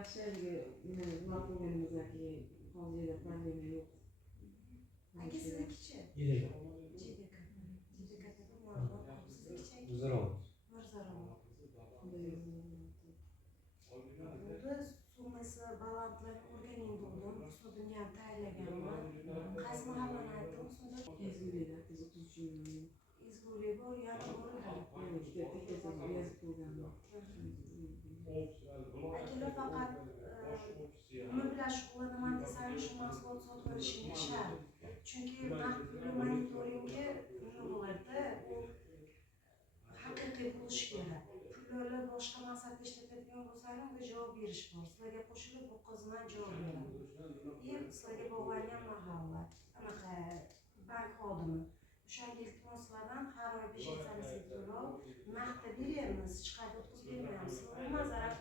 yaxshi nima qilganimizdagi hozirda pandemiya yo'q. Aka siznikichi? Yirik. JDKda ma'lumot ko'p. Siznikichi? Mirzaron. Mirzaron. Bunda summasi balandlarni o'rganing bo'ldim. Hisobini ham tayyorlaganman. Qaysi mahallani aytdim? Ezgulikda 33 million. Ezgulik bor, yana bo'ldi. Akalar faqat nima bilan shug'ullanaman desam, shu mahsulot sotib olishim shart. Chunki naqd pulli monitoringi nima bo'lardi, u haqiqiy bo'lishi kerak. Pullarni boshqa maqsadda ishlatadigan bo'lsalarim, unga javob berish bor. Sizlarga qo'shilib bu qiziman javob beradi. Sizlarga bog'langan mahalla, anaqa bank xodimi. O'shanga iltimoslardan har oy 5 so'm to'lov, naqdda beryapmiz, hech qayerda o'tkazib bermayapmiz. Umuman zarar